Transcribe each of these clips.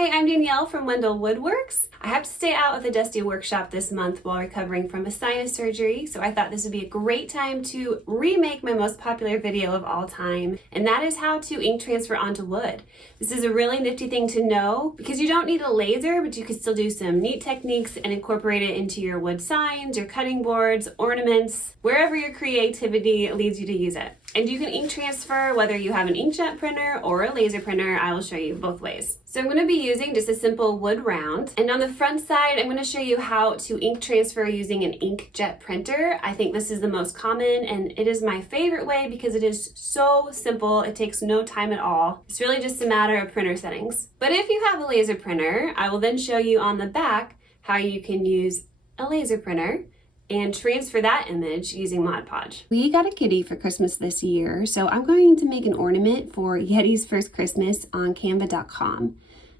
Hi, I'm Danielle from Wendell Woodworks. I have to stay out of the Dusty workshop this month while recovering from a sinus surgery, so I thought this would be a great time to remake my most popular video of all time, and that is how to ink transfer onto wood. This is a really nifty thing to know because you don't need a laser, but you can still do some neat techniques and incorporate it into your wood signs, your cutting boards, ornaments, wherever your creativity leads you to use it. And you can ink transfer whether you have an inkjet printer or a laser printer. I will show you both ways. So I'm going to be using just a simple wood round, and on the front side I'm going to show you how to ink transfer using an inkjet printer. I think this is the most common and it is my favorite way because it is so simple. It takes no time at all. It's really just a matter of printer settings. But if you have a laser printer, I will then show you on the back how you can use a laser printer and transfer that image using Mod Podge. We got a kitty for Christmas this year, so I'm going to make an ornament for Yeti's First Christmas on canva.com.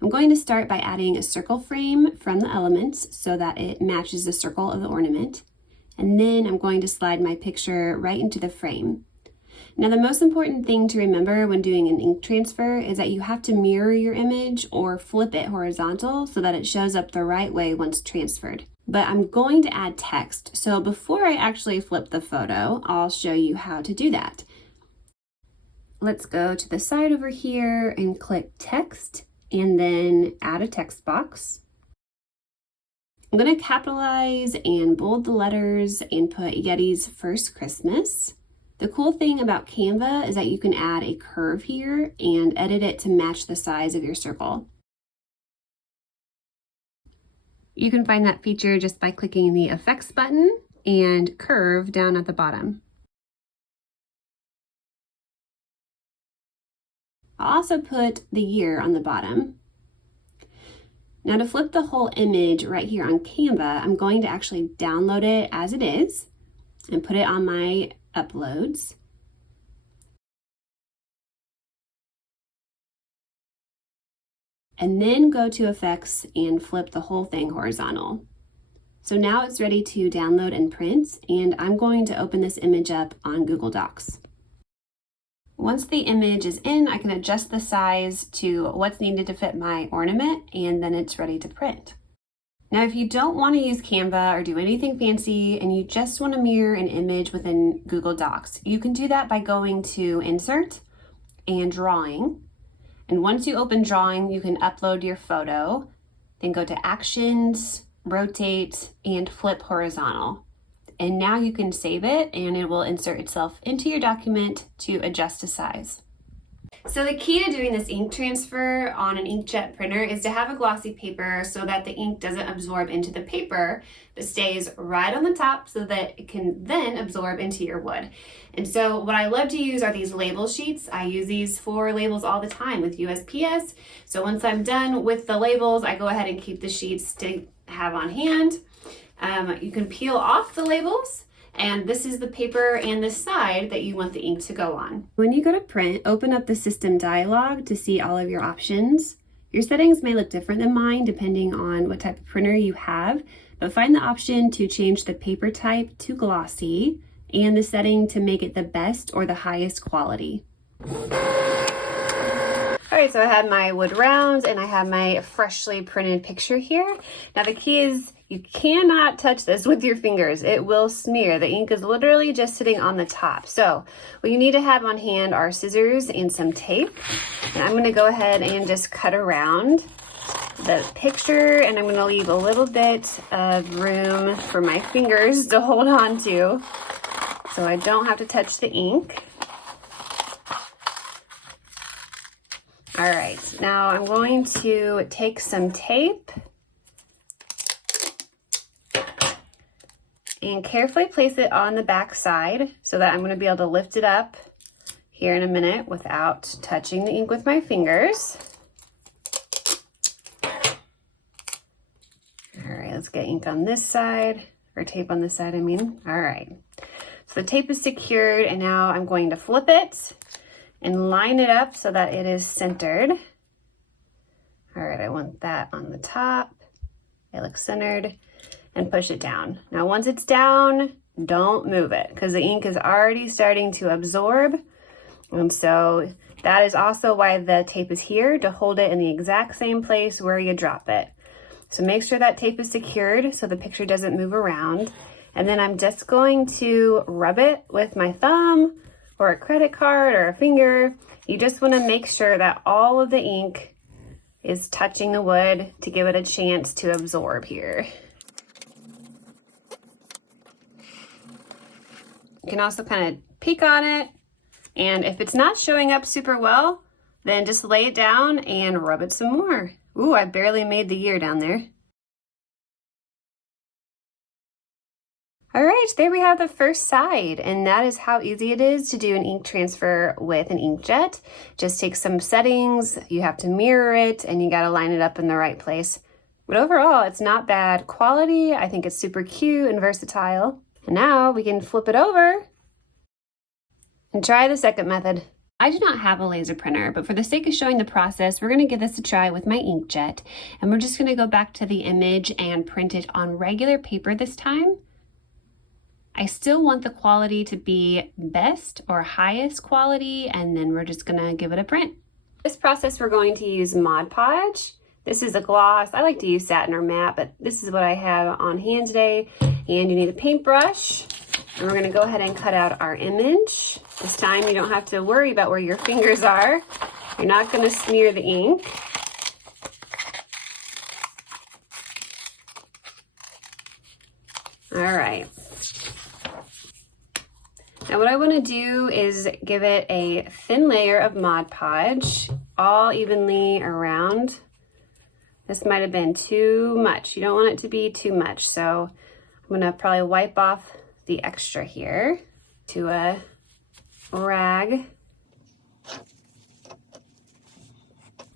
I'm going to start by adding a circle frame from the elements so that it matches the circle of the ornament. And then I'm going to slide my picture right into the frame. Now, the most important thing to remember when doing an ink transfer is that you have to mirror your image or flip it horizontal so that it shows up the right way once transferred. But I'm going to add text, so before I actually flip the photo, I'll show you how to do that. Let's go to the side over here and click text and then add a text box. I'm going to capitalize and bold the letters and put Yeti's First Christmas. The cool thing about Canva is that you can add a curve here and edit it to match the size of your circle. You can find that feature just by clicking the Effects button and Curve down at the bottom. I'll also put the year on the bottom. Now to flip the whole image right here on Canva, I'm going to actually download it as it is and put it on my uploads. And then go to Effects and flip the whole thing horizontal. So now it's ready to download and print, and I'm going to open this image up on Google Docs. Once the image is in, I can adjust the size to what's needed to fit my ornament, and then it's ready to print. Now, if you don't want to use Canva or do anything fancy and you just want to mirror an image within Google Docs, you can do that by going to Insert and Drawing. And once you open Drawing, you can upload your photo, then go to Actions, Rotate, and Flip Horizontal. And now you can save it and it will insert itself into your document to adjust the size. So the key to doing this ink transfer on an inkjet printer is to have a glossy paper so that the ink doesn't absorb into the paper, but stays right on the top so that it can then absorb into your wood. And so what I love to use are these label sheets. I use these for labels all the time with USPS. So once I'm done with the labels, I go ahead and keep the sheets to have on hand. You can peel off the labels, and this is the paper and the side that you want the ink to go on. When you go to print, open up the system dialog to see all of your options. Your settings may look different than mine depending on what type of printer you have, but find the option to change the paper type to glossy and the setting to make it the best or the highest quality. All right, so I have my wood rounds and I have my freshly printed picture here. Now the key is you cannot touch this with your fingers. It will smear. The ink is literally just sitting on the top. So what you need to have on hand are scissors and some tape. And I'm gonna go ahead and just cut around the picture, and I'm gonna leave a little bit of room for my fingers to hold on to so I don't have to touch the ink. All right, now I'm going to take some tape and carefully place it on the back side so that I'm going to be able to lift it up here in a minute without touching the ink with my fingers. All right, let's get ink on this side, or tape on this side, I mean. All right, so the tape is secured, and now I'm going to flip it and line it up so that it is centered. All right, I want that on the top. It looks centered, and push it down. Now, once it's down, don't move it because the ink is already starting to absorb. And so That is also why the tape is here, to hold it in the exact same place where you drop it. So make sure that tape is secured so the picture doesn't move around. And then I'm just going to rub it with my thumb or a credit card or a finger. You just want to make sure that all of the ink is touching the wood to give it a chance to absorb here. You can also kind of peek on it, and if it's not showing up super well, then just lay it down and rub it some more. Ooh, I barely made the ear down there. All right, there we have the first side, and that is how easy it is to do an ink transfer with an inkjet. Just take some settings, you have to mirror it, and you gotta line it up in the right place. But overall, it's not bad quality. I think it's super cute and versatile. And now we can flip it over and try the second method. I do not have a laser printer, but for the sake of showing the process, we're gonna give this a try with my inkjet. And we're just gonna go back to the image and print it on regular paper this time. I still want the quality to be best or highest quality, and then we're just gonna give it a print. This process, we're going to use Mod Podge. This is a gloss. I like to use satin or matte, but this is what I have on hand today. And you need a paintbrush. And we're gonna go ahead and cut out our image. This time you don't have to worry about where your fingers are. You're not gonna smear the ink. All right. Now what I want to do is give it a thin layer of Mod Podge all evenly around. This might have been too much. You don't want it to be too much, so I'm going to probably wipe off the extra here to a rag.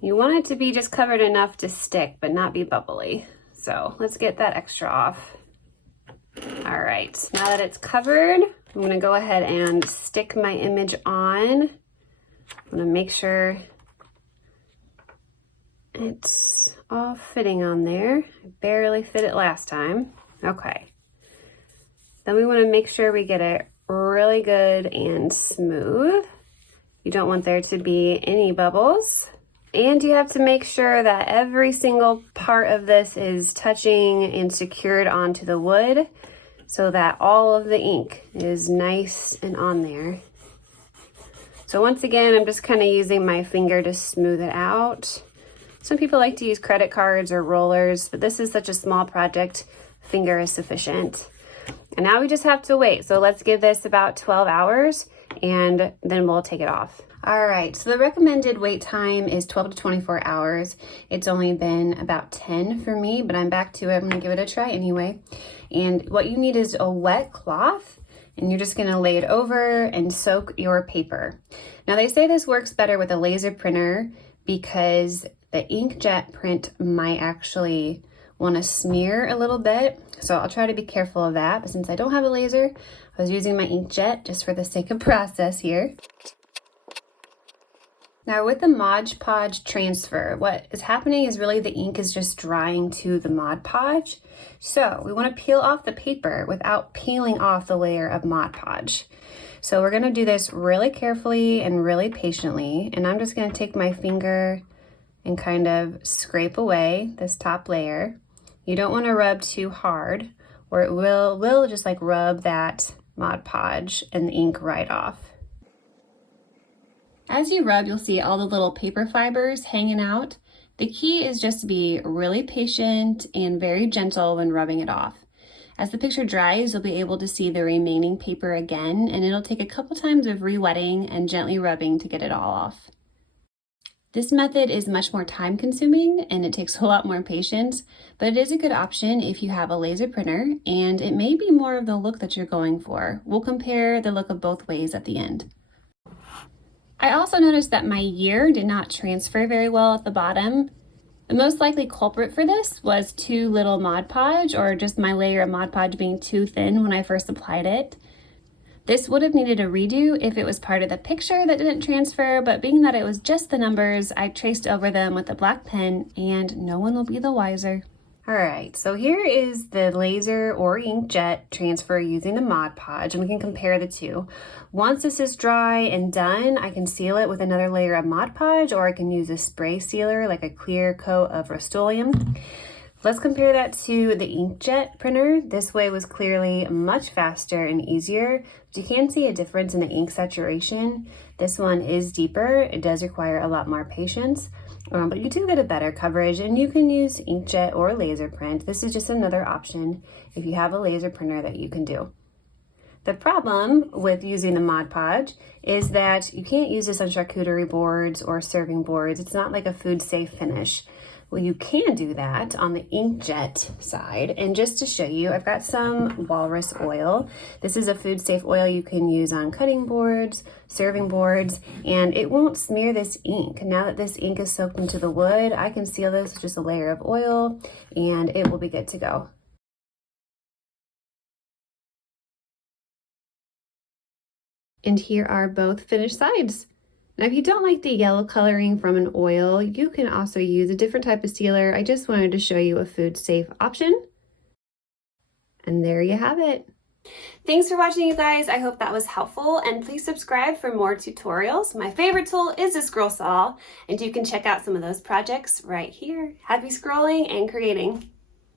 You want it to be just covered enough to stick but not be bubbly. So let's get that extra off. All right, now that it's covered, I'm gonna go ahead and stick my image on. I'm gonna make sure it's all fitting on there. I barely fit it last time. Okay. Then we wanna make sure we get it really good and smooth. You don't want there to be any bubbles. And you have to make sure that every single part of this is touching and secured onto the wood so that all of the ink is nice and on there. So once again, I'm just kind of using my finger to smooth it out. Some people like to use credit cards or rollers, but this is such a small project, finger is sufficient. And now we just have to wait. So let's give this about 12 hours and then we'll take it off. All right, so the recommended wait time is 12 to 24 hours. It's only been about 10 for me, but I'm back to it. I'm gonna give it a try anyway. And what you need is a wet cloth, and you're just gonna lay it over and soak your paper. Now they say this works better with a laser printer because the inkjet print might actually wanna smear a little bit. So I'll try to be careful of that, but since I don't have a laser, I was using my inkjet just for the sake of process here. Now with the Mod Podge transfer, what is happening is really the ink is just drying to the Mod Podge. So we want to peel off the paper without peeling off the layer of Mod Podge. So we're going to do this really carefully and really patiently. And I'm just going to take my finger and kind of scrape away this top layer. You don't want to rub too hard or it will just like rub that Mod Podge and the ink right off. As you rub, you'll see all the little paper fibers hanging out. The key is just to be really patient and very gentle when rubbing it off. As the picture dries, you'll be able to see the remaining paper again, and it'll take a couple times of re-wetting and gently rubbing to get it all off. This method is much more time consuming and it takes a lot more patience, but it is a good option if you have a laser printer, and it may be more of the look that you're going for. We'll compare the look of both ways at the end. I also noticed that my year did not transfer very well at the bottom. The most likely culprit for this was too little Mod Podge, or just my layer of Mod Podge being too thin when I first applied it. This would have needed a redo if it was part of the picture that didn't transfer, but being that it was just the numbers, I traced over them with a black pen and no one will be the wiser. All right, so here is the laser or inkjet transfer using the Mod Podge, and we can compare the two. Once this is dry and done, I can seal it with another layer of Mod Podge, or I can use a spray sealer like a clear coat of Rust-Oleum. Let's compare that to the inkjet printer. This way was clearly much faster and easier, but you can see a difference in the ink saturation. This one is deeper. It does require a lot more patience, but you do get a better coverage, and you can use inkjet or laser print. This is just another option if you have a laser printer that you can do. The problem with using the Mod Podge is that you can't use this on charcuterie boards or serving boards. It's not like a food safe finish. Well, you can do that on the inkjet side. And just to show you, I've got some walrus oil. This is a food safe oil you can use on cutting boards, serving boards, and it won't smear this ink. Now that this ink is soaked into the wood, I can seal this with just a layer of oil and it will be good to go. And here are both finished sides. Now, if you don't like the yellow coloring from an oil, you can also use a different type of sealer. I just wanted to show you a food safe option. And there you have it. Thanks for watching, you guys. I hope that was helpful, and please subscribe for more tutorials. My favorite tool is the scroll saw, and you can check out some of those projects right here. Happy scrolling and creating.